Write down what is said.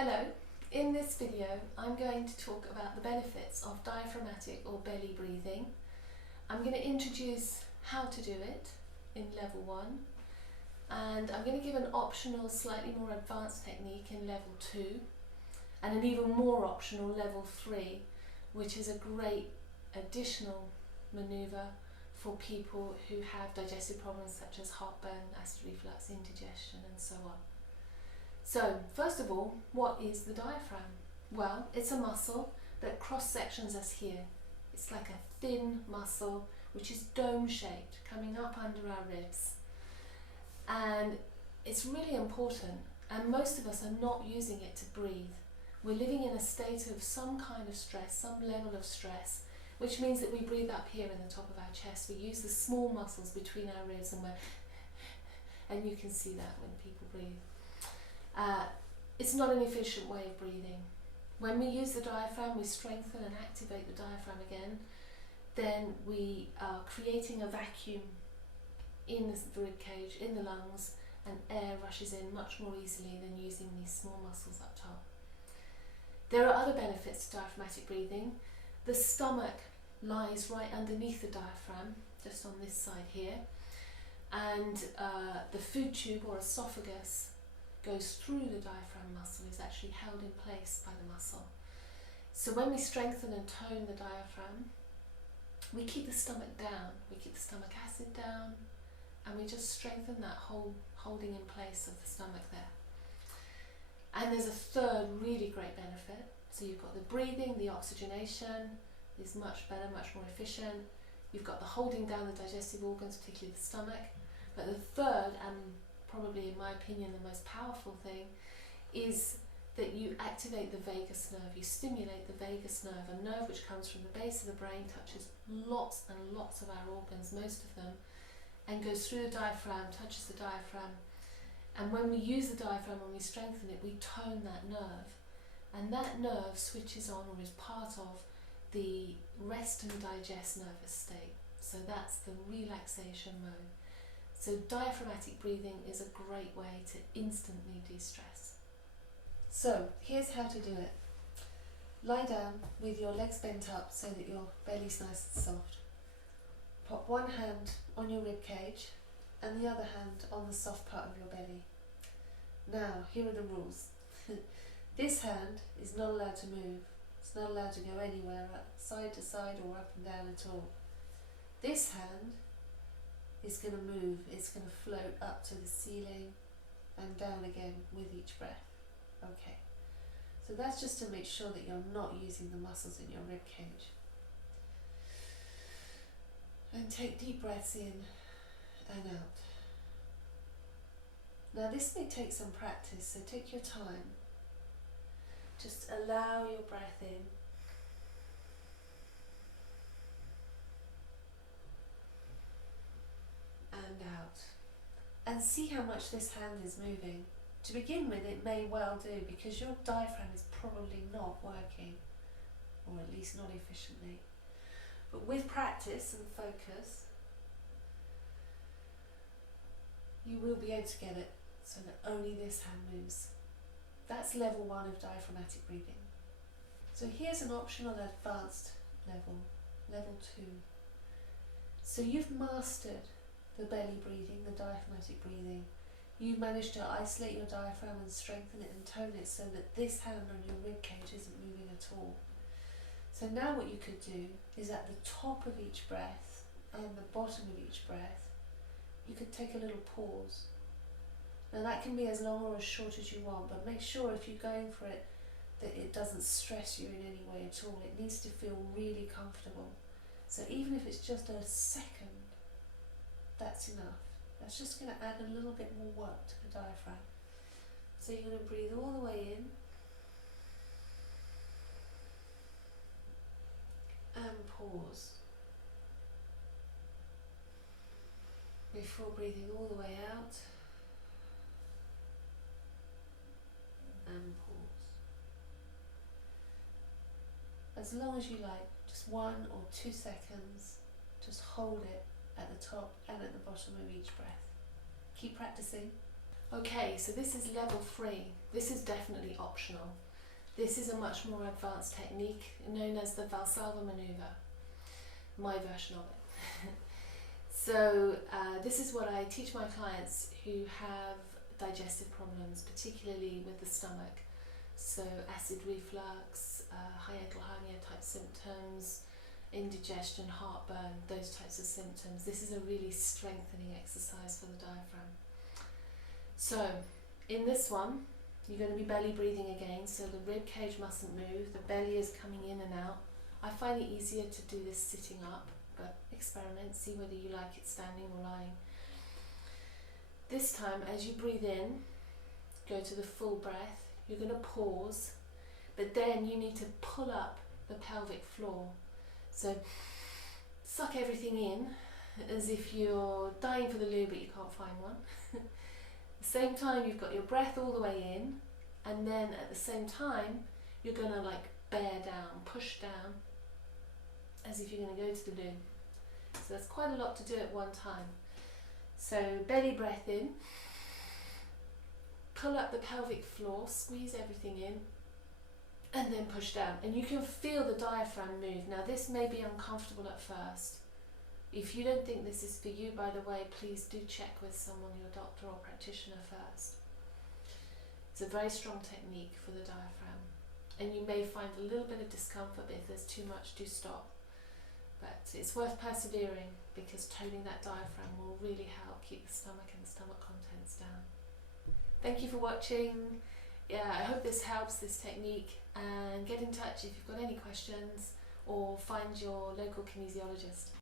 Hello, in this video I'm going to talk about the benefits of diaphragmatic or belly breathing. I'm going to introduce how to do it in level 1, and I'm going to give an optional slightly more advanced technique in level 2 and an even more optional level 3, which is a great additional manoeuvre for people who have digestive problems such as heartburn, acid reflux, indigestion and so on. So, first of all, what is the diaphragm? Well, it's a muscle that cross-sections us here. It's like a thin muscle which is dome-shaped, coming up under our ribs. And it's really important, and most of us are not using it to breathe. We're living in a state of some kind of stress, some level of stress, which means that we breathe up here in the top of our chest. We use the small muscles between our ribs, and you can see that when people breathe. It's not an efficient way of breathing. When we use the diaphragm, we strengthen and activate the diaphragm again, then we are creating a vacuum in the rib cage, in the lungs, and air rushes in much more easily than using these small muscles up top. There are other benefits to diaphragmatic breathing. The stomach lies right underneath the diaphragm, just on this side here, and the food tube or esophagus goes through the diaphragm muscle, is actually held in place by the muscle. So when we strengthen and tone the diaphragm, we keep the stomach down, we keep the stomach acid down, and we just strengthen that whole holding in place of the stomach there. And there's a third really great benefit. So you've got the breathing, the oxygenation is much better, much more efficient. You've got the holding down the digestive organs, particularly the stomach. But the third, and probably in my opinion the most powerful thing, is that you activate the vagus nerve, you stimulate the vagus nerve, a nerve which comes from the base of the brain, touches lots and lots of our organs, most of them, and goes through the diaphragm, touches the diaphragm. And when we use the diaphragm, when we strengthen it, we tone that nerve, and that nerve switches on or is part of the rest and digest nervous state. So that's the relaxation mode. So diaphragmatic breathing is a great way to instantly de-stress. So here's how to do it. Lie down with your legs bent up so that your belly's nice and soft. Pop one hand on your rib cage and the other hand on the soft part of your belly. Now, here are the rules. This hand is not allowed to move. It's not allowed to go anywhere, side to side or up and down at all. This hand is going to move, it's going to float up to the ceiling and down again with each breath. Okay, so that's just to make sure that you're not using the muscles in your rib cage. And take deep breaths in and out. Now this may take some practice, so take your time. Just allow your breath in and out, and see how much this hand is moving. To begin with, it may well do, because your diaphragm is probably not working, or at least not efficiently. But with practice and focus, you will be able to get it so that only this hand moves. That's level 1 of diaphragmatic breathing. So here's an optional advanced level, level 2. So you've mastered the belly breathing, the diaphragmatic breathing. You've managed to isolate your diaphragm and strengthen it and tone it so that this hand on your rib cage isn't moving at all. So now what you could do is at the top of each breath and the bottom of each breath, you could take a little pause. Now that can be as long or as short as you want, but make sure if you're going for it that it doesn't stress you in any way at all. It needs to feel really comfortable. So even if it's just a second, that's enough. That's just going to add a little bit more work to the diaphragm. So you're going to breathe all the way in and pause before breathing all the way out and pause. As long as you like, just 1 or 2 seconds, just hold it at the top and at the bottom of each breath. Keep practicing. Okay, so this is level 3. This is definitely optional. This is a much more advanced technique known as the Valsalva Manoeuvre, my version of it. So this is what I teach my clients who have digestive problems, particularly with the stomach. So acid reflux, hyaluronic type symptoms, indigestion, heartburn, those types of symptoms. This is a really strengthening exercise for the diaphragm. So in this one, you're going to be belly breathing again, so the rib cage mustn't move, the belly is coming in and out. I find it easier to do this sitting up, but experiment, see whether you like it standing or lying. This time, as you breathe in, go to the full breath, you're going to pause, but then you need to pull up the pelvic floor. So suck everything in as if you're dying for the loo but you can't find one. At the same time, you've got your breath all the way in, and then at the same time you're going to like bear down, push down, as if you're going to go to the loo. So that's quite a lot to do at one time. So belly breath in, pull up the pelvic floor, squeeze everything in, and then push down. And you can feel the diaphragm move. Now this may be uncomfortable at first. If you don't think this is for you, by the way, please do check with someone, your doctor or practitioner first. It's a very strong technique for the diaphragm. And you may find a little bit of discomfort, but if there's too much, do stop. But it's worth persevering, because toning that diaphragm will really help keep the stomach and the stomach contents down. Thank you for watching. Yeah, I hope this helps, this technique, and get in touch if you've got any questions, or find your local kinesiologist.